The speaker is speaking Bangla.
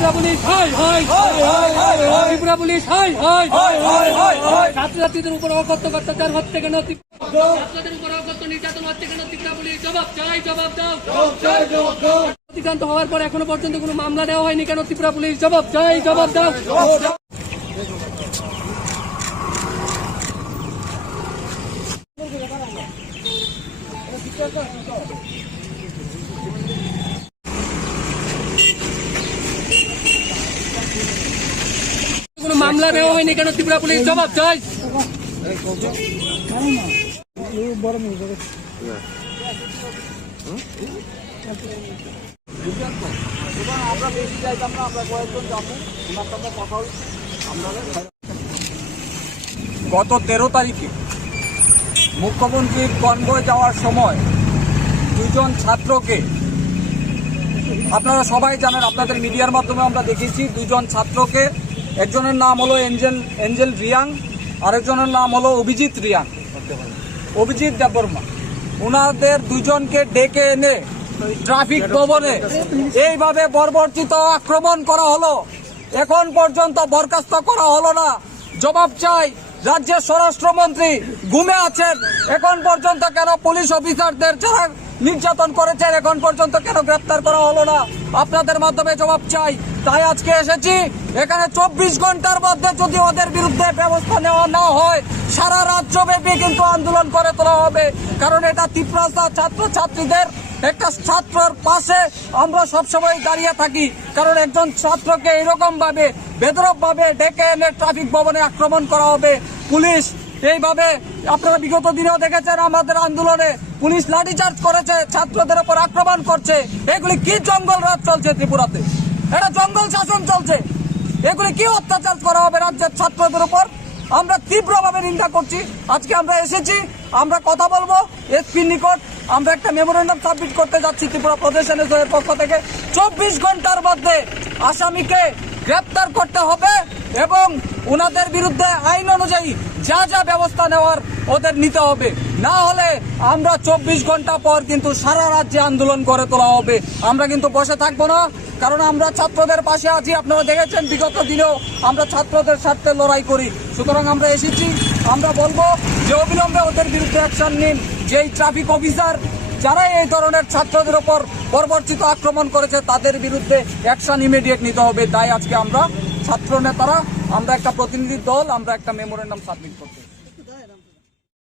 ত্রিপুরা পুলিশ ত্রিপুরা পুলিশ ছাত্রছাত্রীদের উপর অকথ্য অত্যাচার হচ্ছে কেন? ছাত্রদের উপর অকথ্য নির্যাতন হচ্ছে কেন? ত্রিপুরা পুলিশ জবাব চাই, জবাব দাও। অতিক্রান্ত হওয়ার পর এখনো পর্যন্ত কোনো মামলা নেওয়া হয়নি কেন? ত্রিপুরা পুলিশ জবাব চাই, জবাব দাও। কোনো মামলা নেওয়া হয়নি কেন? ত্রিপুরা পুলিশ জবাব চাই। গত 13 তারিখে মুখ্যমন্ত্রীর কনভয় যাওয়ার সময় দুজন ছাত্রকে, আপনারা সবাই জানেন, আপনাদের মিডিয়ার মাধ্যমে আমরা দেখেছি, দুজন ছাত্রকে, একজনের নাম হলো এঞ্জেল রিয়াং, আরেকজনের নাম হলো অভিজিৎ দেববর্মা। ওনাদের দুজনকে ডেকে এনে ট্রাফিক ভবনে এইভাবে বর্বরচিত আক্রমণ করা হলো। এখন পর্যন্ত বরখাস্ত করা হলো না। জবাব চাই। রাজ্যের স্বরাষ্ট্রমন্ত্রী ঘুমে আছেন, এখন পর্যন্ত কেন পুলিশ অফিসারদের যারা নির্যাতন করেছেন এখন পর্যন্ত কেন গ্রেপ্তার করা হলো না? আপনাদের মাধ্যমে জবাব চাই। তাই আজকে এসেছি। এখানে 24 ঘন্টার মধ্যে যদি ওদের বিরুদ্ধে ব্যবস্থা নেওয়া না হয়, সারা রাজ্যব্যাপী কিন্তু আন্দোলন করে তোলা হবে। কারণ এটা তীব্রতা ছাত্রছাত্রীদের, একটা ছাত্রর পাশে আমরা সবসময় দাঁড়িয়ে থাকি। কারণ একজন ছাত্রকে এরকম ভাবে বেধড়ক ভাবে ডেকে এনে ট্রাফিক ভবনে আক্রমণ করা হবে। পুলিশ এইভাবে, আপনারা বিগত দিনেও দেখেছেন আমাদের আন্দোলনে পুলিশ লাঠিচার্জ করেছে, ছাত্রদের উপর আক্রমণ করছে। এগুলি কি জঙ্গল রাজ চলছে ত্রিপুরাতে? এটা জঙ্গল শাসন চলছে। এগুলি কি অত্যাচার করা হবে রাজ্যের ছাত্রদের উপর? আমরা তীব্রভাবে নিন্দা করছি। আজকে আমরা এসেছি, আমরা কথা বলবো এসপির নিকট। আমরা একটা মেমোরেন্ডাম সাবমিট করতে যাচ্ছি ত্রিপুরা প্রদেশ এনএসওর পক্ষ থেকে। 24 ঘন্টার মধ্যে আসামিকে গ্রেপ্তার করতে হবে এবং ওনাদের বিরুদ্ধে আইন অনুযায়ী যা যা ব্যবস্থা নেওয়ার ওদের নিতে হবে। না হলে আমরা 24 ঘন্টা পর কিন্তু সারা রাজ্যে আন্দোলন করে তোলা হবে। আমরা কিন্তু বসে থাকবো না, কারণ আমরা ছাত্রদের পাশে আছি। আপনারা দেখেছেন বিগত দিনেও আমরা ছাত্রদের স্বার্থে লড়াই করি। সুতরাং আমরা এসেছি, আমরা বলবো যে অবিলম্বে ওদের বিরুদ্ধে অ্যাকশন নিন। যেই ট্রাফিক অফিসার যারা এই ধরনের ছাত্রদের ওপর বর্বরচিত আক্রমণ করেছে তাদের বিরুদ্ধে অ্যাকশন ইমিডিয়েট নিতে হবে। তাই আজকে আমরা ছাত্র নেতারা, আমরা একটা প্রতিনিধি দল, আমরা একটা মেমোরেন্ডাম সাবমিট করছি।